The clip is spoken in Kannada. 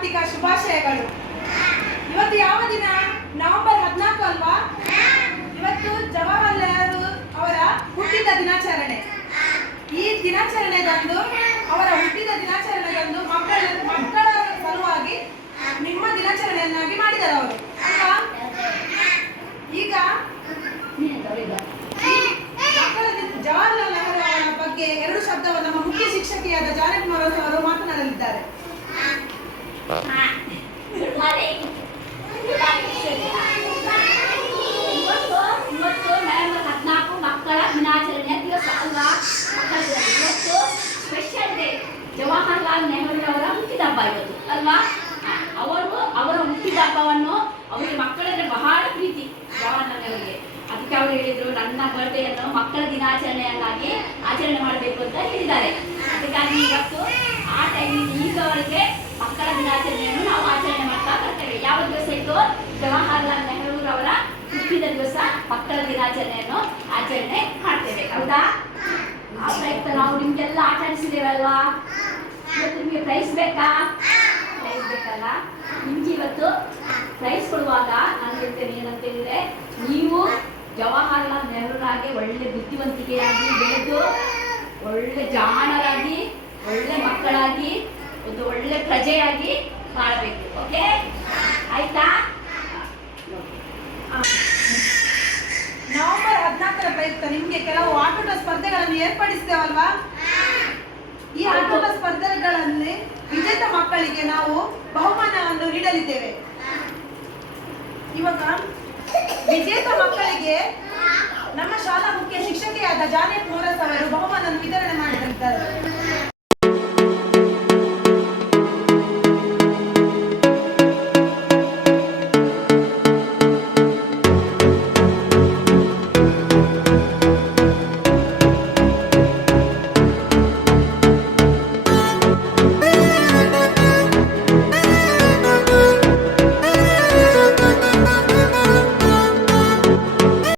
ಹಾರ್ದಿಕ ಶುಭಾಶಯಗಳು. ಇವತ್ತು ಯಾವ ದಿನ? ನವೆಂಬರ್ 14 ಅಲ್ವಾ? ಇವತ್ತು ಜವಾಹರ್ಲಾಲ್ ನೆಹರು ಅವರ ಹುಟ್ಟಿದ ದಿನಾಚರಣೆ. ಈ ದಿನಾಚರಣೆದಂದು, ಅವರ ಹುಟ್ಟಿದ ದಿನಾಚರಣೆದಂದು ಮಕ್ಕಳ ಸಲುವಾಗಿ ನಿಮ್ಮ ದಿನಾಚರಣೆಯನ್ನಾಗಿ ಮಾಡಿದ್ದಾರೆ ಅವರು ಅಲ್ವಾ? ಈಗ ಜವಾಹರ್ಲಾಲ್ ನೆಹರು ಅವರ ಬಗ್ಗೆ 2 ಶಬ್ದವನ್ನು ನಮ್ಮ ಮುಖ್ಯ ಶಿಕ್ಷಕಿಯಾದ ಜಾನೆಟ್ ಮೊರಸ್ ಅವರು ಮಾತನಾಡಲಿದ್ದಾರೆ. ಇವತ್ತು ನವೆಂಬರ್ 14 ಮಕ್ಕಳ ದಿನಾಚರಣೆಯ ದಿವಸ ಅಲ್ವಾ? ಮಕ್ಕಳ ದಿನ ಇವತ್ತು ಸ್ಪೆಷಲ್ ಡೇ. ಜವಾಹರ್ಲಾಲ್ ನೆಹರು ಅವರ ಹುಟ್ಟಿದ ಹಬ್ಬ ಇವತ್ತು ಅಲ್ವಾ? ಅವರ ಹುಟ್ಟಿದ ಹಬ್ಬವನ್ನು ಅವರಿಗೆ ಮಕ್ಕಳಂದ್ರೆ ಬಹಳ ಪ್ರೀತಿ ಜವಾಹರ್ಲಾಲ್ ನೆಹರುಗೆ. ಅದಕ್ಕೆ ಅವರು ಹೇಳಿದ್ರು, ನನ್ನ ಬರ್ಡೇಯನ್ನು ಮಕ್ಕಳ ದಿನಾಚರಣೆಯನ್ನಾಗಿ ಆಚರಣೆ ಮಾಡಬೇಕು ಅಂತ ಹೇಳಿದ್ದಾರೆ. ಅದಕ್ಕಾಗಿ ಇವತ್ತು ಆ ಟೈಮಿಗೆ ಈಗವರೆಗೆ ಮಕ್ಕಳ ದಿನಾಚರಣೆಯನ್ನು ನಾವು ಆಚರಣೆ ಮಾಡ್ತಾ ಬರ್ತೇವೆ. ಯಾವ ದಿವಸ ಇತ್ತು? ಜವಾಹರ್ಲಾಲ್ ನೆಹರು ಅವರ ಹುಟ್ಟಿದ ದಿವಸ ಮಕ್ಕಳ ದಿನಾಚರಣೆಯನ್ನು ಆಚರಣೆ ಮಾಡ್ತೇವೆ. ಹೌದಾ? ಆ ಪ್ರಯುಕ್ತ ನಾವು ನಿಮ್ಗೆಲ್ಲ ಆಚರಿಸಿದ್ದೇವಲ್ವಾ? ಇವತ್ತು ನಿಮಗೆ ಪ್ರೈಸ್ ಬೇಕಾ? ಪ್ರೈಸ್ ಬೇಕಲ್ಲ? ನಿಮ್ಗೆ ಇವತ್ತು ಪ್ರೈಸ್ ಕೊಡುವಾಗ ನಾನು ಹೇಳ್ತೇನೆ ಏನಂತ ಹೇಳಿದ್ರೆ, ನೀವು ಜವಾಹರ್ಲಾಲ್ ನೆಹರುರಾಗಿ ಒಳ್ಳೆ ಬುದ್ಧಿವಂತಿಕೆಯಾಗಿ ಬೆಳೆದು ಒಳ್ಳೆ ಜಾಣರಾಗಿ ಒಳ್ಳೆ ಮಕ್ಕಳಾಗಿ ಒಂದು ಒಳ್ಳೆ ಪ್ರಜೆಯಾಗಿ ಮಾಡಬೇಕು. ಓಕೆ? ಆಯ್ತಾ? ನವೆಂಬರ್ 14ರ ಪ್ರಯುಕ್ತ ನಿಮಗೆ ಕೆಲವು ಆಟೋಟ ಸ್ಪರ್ಧೆಗಳನ್ನು ಏರ್ಪಡಿಸಿದ್ದೇವಲ್ವಾ? ಈ ಆಟೋಟ ಸ್ಪರ್ಧೆಗಳಲ್ಲಿ ವಿಜೇತ ಮಕ್ಕಳಿಗೆ ನಾವು ಬಹುಮಾನವನ್ನು ನೀಡಲಿದ್ದೇವೆ. ಇವಾಗ ವಿಜೇತ ಮಕ್ಕಳಿಗೆ ನಮ್ಮ ಶಾಲಾ ಮುಖ್ಯ ಶಿಕ್ಷಕಿಯಾದ ಜಾನೆಟ್ ಮೊರಸ್ ಅವರು